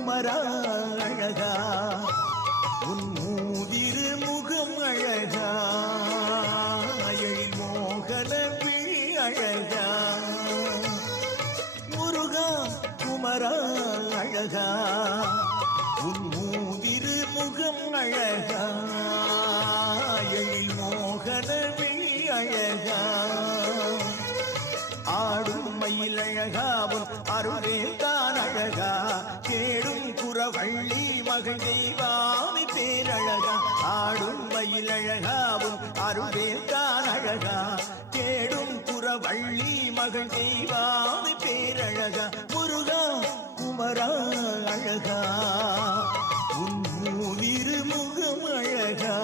குமரா அழகா உன் மூதிரு முகம் அழகா எழில் மோகன விழி அழகா முருகா குமரா அழகா உன் மூதிரு முகம் அழகா எழில் மோகன விழி அழகா ஆடும் மயில் அழகாவும் அருளே தான் அழகா கேடும் குறவள்ளி மகள் தெய்வாமி பேரழகா ஆடும் மயில் அழகாவும் அருளே தான் அழகா கேடும் குறவள்ளி மகள் தெய்வாமி பேரழகா முருகா குமரா அழகா உன் மூதிரு முகம் அழகா